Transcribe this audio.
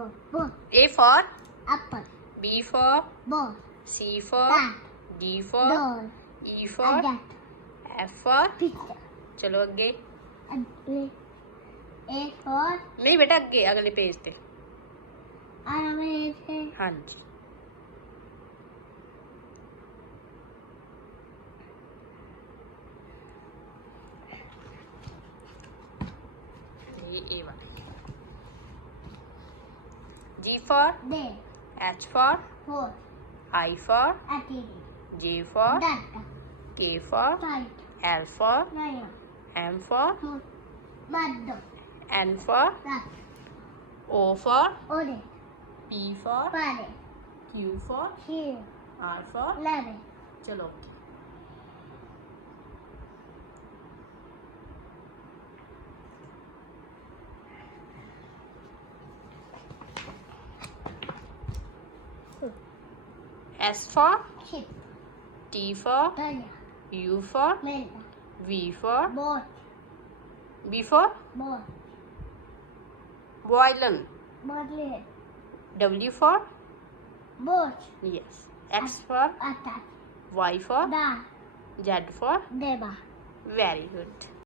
for book. A for Apple. B for Ball. C for Cat. D for Doll. E for Cat. F for Pizza. चलो अगे A for नहीं बेटा अगे अगले page पे Arabic. हाँ जी ये A वाला G for Day. H for Four. I for Activity. J for Data. K for Fight. L for Lion. M for Moon. Mud. N for Rat. O for Ode. P for Parrot. Q for Shield. R for Lemon. चलो S for Ship. T for Tanya. U for Melda. V for Boat. B for Boat. violin. Bottle. W for Boat. yes. X for Attack. Y for Da. Z for Deba. very good.